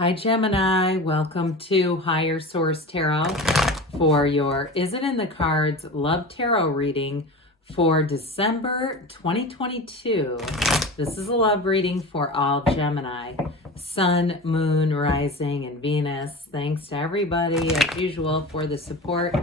Hi Gemini, welcome to Higher Source Tarot for your Is It in the Cards Love Tarot reading for December 2022. This is a love reading for all Gemini, Sun, Moon, Rising, and Venus. Thanks to everybody as usual for the support.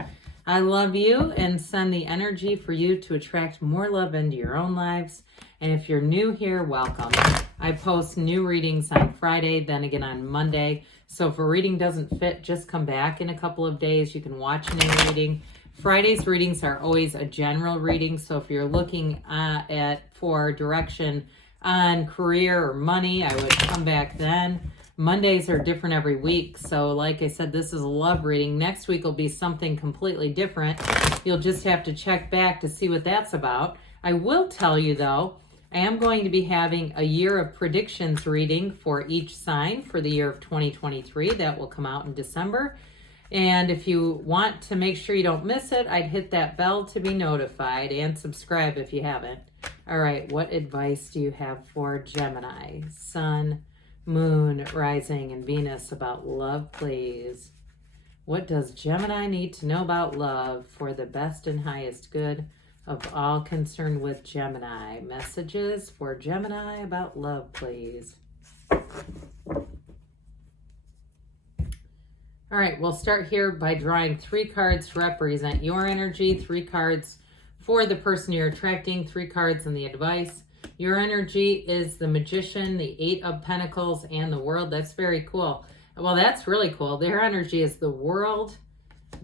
I love you and send the energy for you to attract more love into your own lives. And if you're new here, welcome. I post new readings on Friday, then again on Monday. So if a reading doesn't fit, just come back in a couple of days. You can watch a new reading. Friday's readings are always a general reading. So if you're looking for direction on career or money, I would come back then. Mondays are different every week. So like I said, this is a love reading. Next week will be something completely different. You'll just have to check back to see what that's about. I will tell you though, I am going to be having a year of predictions reading for each sign for the year of 2023. That will come out in December. And if you want to make sure you don't miss it, I'd hit that bell to be notified and subscribe if you haven't. All right, what advice do you have for Gemini, Sun, Moon, Rising, and Venus about love, please? What does Gemini need to know about love for the best and highest good of all concerned with Gemini? Messages for Gemini about love, please. All right, we'll start here by drawing 3 cards to represent your energy, 3 cards for the person you're attracting, 3 cards in the advice. Your energy is the Magician, the 8 of Pentacles, and the World. That's very cool. Well, that's really cool. Their energy is the World,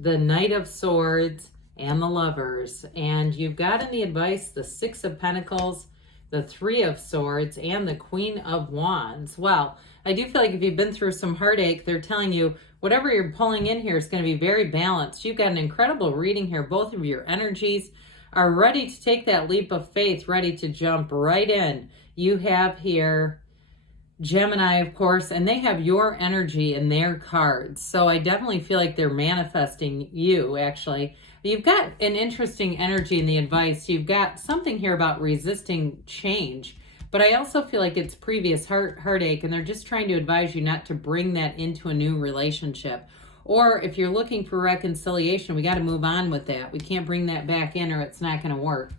the Knight of Swords, and the Lovers. And you've got in the advice the 6 of Pentacles, the 3 of Swords, and the Queen of Wands. Well, I do feel like if you've been through some heartache, they're telling you whatever you're pulling in here is going to be very balanced. You've got an incredible reading here. Both of your energies are ready to take that leap of faith, ready to jump right in. You have here Gemini, of course, and they have your energy in their cards. So I definitely feel like they're manifesting you, actually. You've got an interesting energy in the advice. You've got something here about resisting change, but I also feel like it's previous heartache, and they're just trying to advise you not to bring that into a new relationship. Or if you're looking for reconciliation, we got to move on with that. We can't bring that back in or it's not going to work.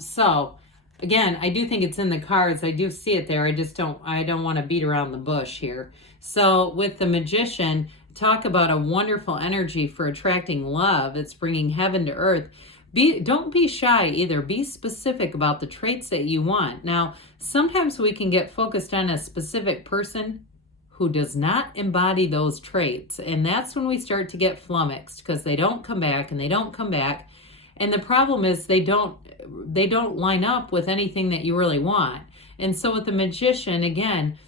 So again, I do think it's in the cards. I do see it there. I don't want to beat around the bush here. So with the Magician, talk about a wonderful energy for attracting love. It's bringing heaven to earth. Don't be shy either. Be specific about the traits that you want. Now, sometimes we can get focused on a specific person who does not embody those traits. And that's when we start to get flummoxed because they don't come back and they don't come back. And the problem is they don't line up with anything that you really want. And so with the Magician, again,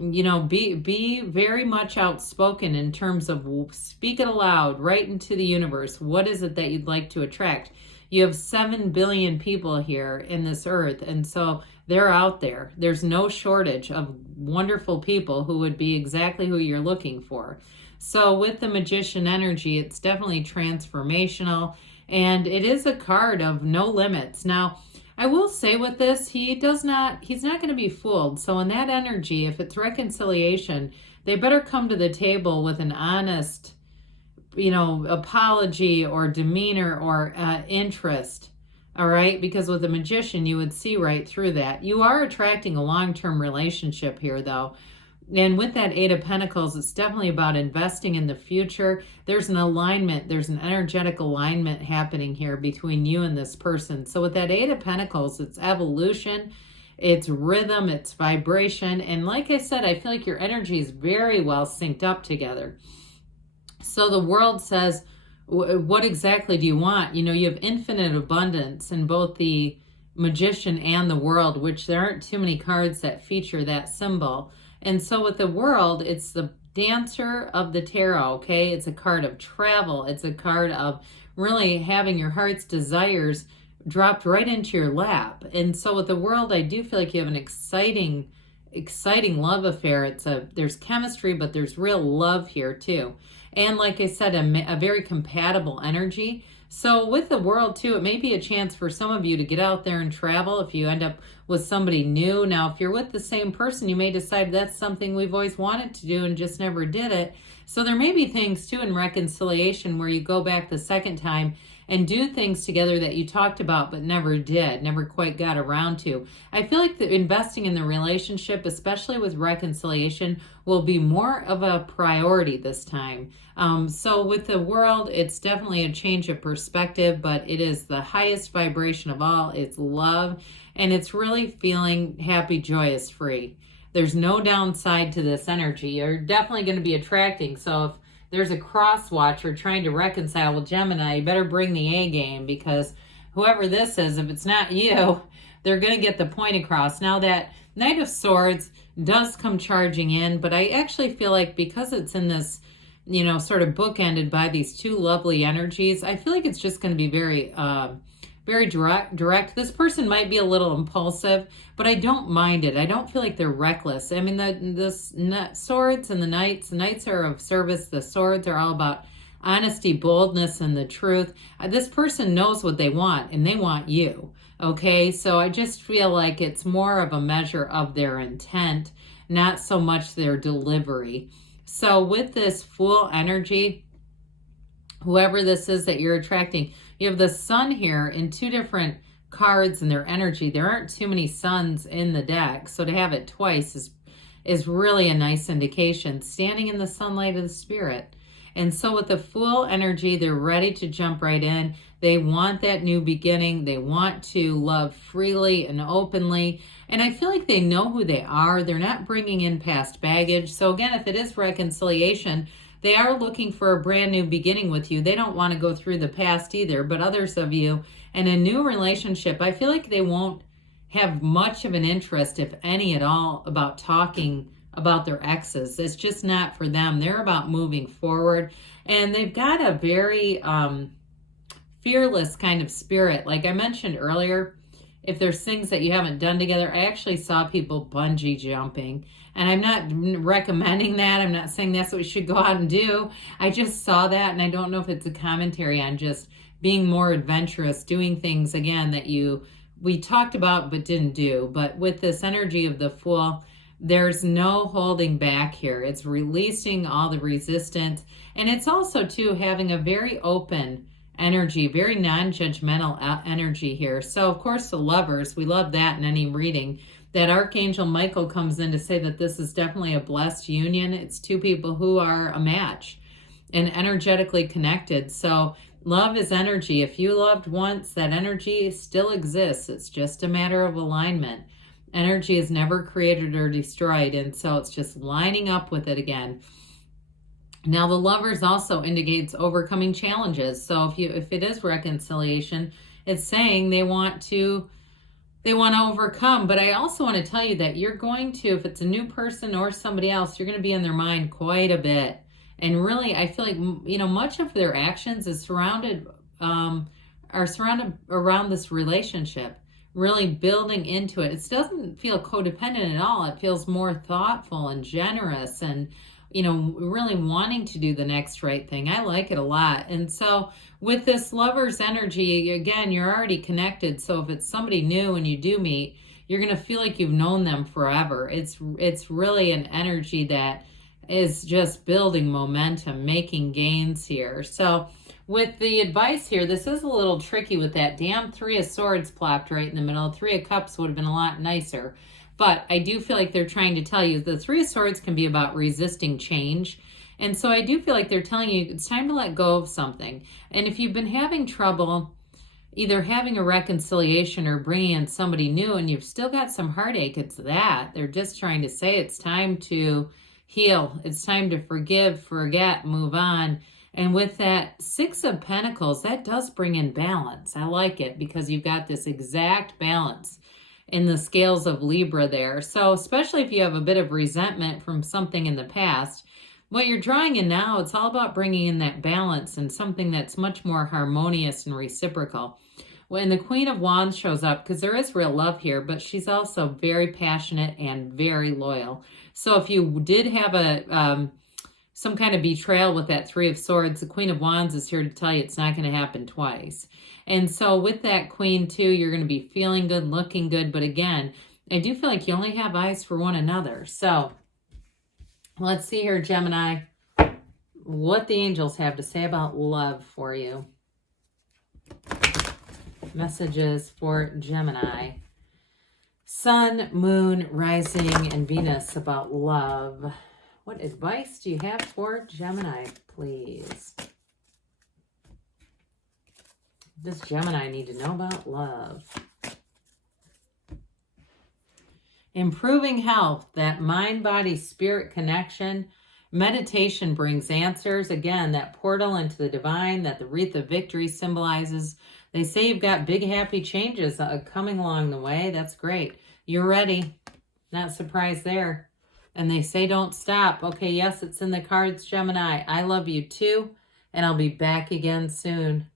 you know, be very much outspoken in terms of speak it aloud right into the universe. What is it that you'd like to attract? You have 7 billion people here in this earth, and so they're out there. There's no shortage of wonderful people who would be exactly who you're looking for. So with the Magician energy, it's definitely transformational, and it is a card of no limits. Now, I will say with this, he's not going to be fooled. So in that energy, if it's reconciliation, they better come to the table with an honest, apology or demeanor or interest. All right. Because with the Magician, you would see right through that. You are attracting a long-term relationship here though. And with that 8 of Pentacles, it's definitely about investing in the future. There's an alignment. There's an energetic alignment happening here between you and this person. So with that 8 of Pentacles, it's evolution, it's rhythm, it's vibration. And like I said, I feel like your energy is very well synced up together. So the World says, what exactly do you want? You know, you have infinite abundance in both the Magician and the World, which there aren't too many cards that feature that symbol. And so with the World, it's the Dancer of the Tarot, okay? It's a card of travel. It's a card of really having your heart's desires dropped right into your lap. And so with the World, I do feel like you have an exciting love affair. There's chemistry, but there's real love here too. And like I said, a very compatible energy. So with the world too, it may be a chance for some of you to get out there and travel if you end up with somebody new. Now, if you're with the same person, you may decide that's something we've always wanted to do and just never did it. So there may be things too in reconciliation where you go back the second time and do things together that you talked about but never did, never quite got around to. I feel like investing in the relationship, especially with reconciliation, will be more of a priority this time. So with the world, it's definitely a change of perspective, but it is the highest vibration of all. It's love, and it's really feeling happy, joyous, free. There's no downside to this energy. You're definitely going to be attracting. So if there's a cross watcher trying to reconcile with Gemini, you better bring the A game, because whoever this is, if it's not you, they're going to get the point across. Now that Knight of Swords does come charging in, but I actually feel like because it's in this, sort of bookended by these two lovely energies, I feel like it's just going to be very, very direct. This person might be a little impulsive, but I don't mind it. I don't feel like they're reckless. I mean, the swords and the knights are of service. The swords are all about honesty, boldness, and the truth. This person knows what they want, and they want you. Okay, so I just feel like it's more of a measure of their intent, not so much their delivery. So with this Fool energy, whoever this is that you're attracting, you have the Sun here in two different cards in their energy. There aren't too many suns in the deck, so to have it twice is really a nice indication. Standing in the sunlight of the spirit. And so with the Fool energy, they're ready to jump right in. They want that new beginning. They want to love freely and openly. And I feel like they know who they are. They're not bringing in past baggage. So again, if it is reconciliation, they are looking for a brand new beginning with you. They don't want to go through the past either, but others of you in a new relationship, I feel like they won't have much of an interest, if any at all, about talking about their exes. It's just not for them. They're about moving forward, and they've got a very fearless kind of spirit. Like I mentioned earlier, if there's things that you haven't done together, I actually saw people bungee jumping, and I'm not recommending that. I'm not saying that's what we should go out and do. I just saw that, and I don't know if it's a commentary on just being more adventurous, doing things again that we talked about but didn't do. But with this energy of the Fool, there's no holding back here. It's releasing all the resistance. And it's also, too, having a very open energy, very non-judgmental energy here. So, of course, the Lovers, we love that in any reading. That Archangel Michael comes in to say that this is definitely a blessed union. It's two people who are a match and energetically connected. So love is energy. If you loved once, that energy still exists. It's just a matter of alignment. Energy is never created or destroyed, and so it's just lining up with it again. Now, the Lovers also indicates overcoming challenges. So if it is reconciliation, it's saying they want to overcome. But I also want to tell you that you're going to, if it's a new person or somebody else, you're going to be in their mind quite a bit. And really, I feel like, much of their actions is surrounded around this relationship, really building into it. It doesn't feel codependent at all. It feels more thoughtful and generous and, really wanting to do the next right thing. I like it a lot. And so with this Lover's energy, again, you're already connected. So if it's somebody new and you do meet, you're going to feel like you've known them forever. It's really an energy that is just building momentum, making gains here. So with the advice here, this is a little tricky with that damn Three of Swords plopped right in the middle. Three of Cups would have been a lot nicer. But I do feel like they're trying to tell you the Three of Swords can be about resisting change. And so I do feel like they're telling you it's time to let go of something. And if you've been having trouble either having a reconciliation or bringing in somebody new and you've still got some heartache, it's that. They're just trying to say it's time to heal. It's time to forgive, forget, move on. And with that Six of Pentacles, that does bring in balance. I like it because you've got this exact balance in the scales of Libra there. So especially if you have a bit of resentment from something in the past, what you're drawing in now, it's all about bringing in that balance and something that's much more harmonious and reciprocal. When the Queen of Wands shows up, because there is real love here, but she's also very passionate and very loyal. So if you did have a some kind of betrayal with that Three of Swords. The Queen of Wands is here to tell you it's not going to happen twice. And so with that Queen too, you're going to be feeling good, looking good. But again, I do feel like you only have eyes for one another. So let's see here, Gemini, what the angels have to say about love for you. Messages for Gemini. Sun, Moon, Rising, and Venus about love. What advice do you have for Gemini, please? Does Gemini need to know about love? Improving health, that mind, body, spirit connection. Meditation brings answers. Again, that portal into the divine that the wreath of victory symbolizes. They say you've got big, happy changes coming along the way. That's great. You're ready. Not surprised there. And they say don't stop. Okay, yes, it's in the cards, Gemini. I love you too, and I'll be back again soon.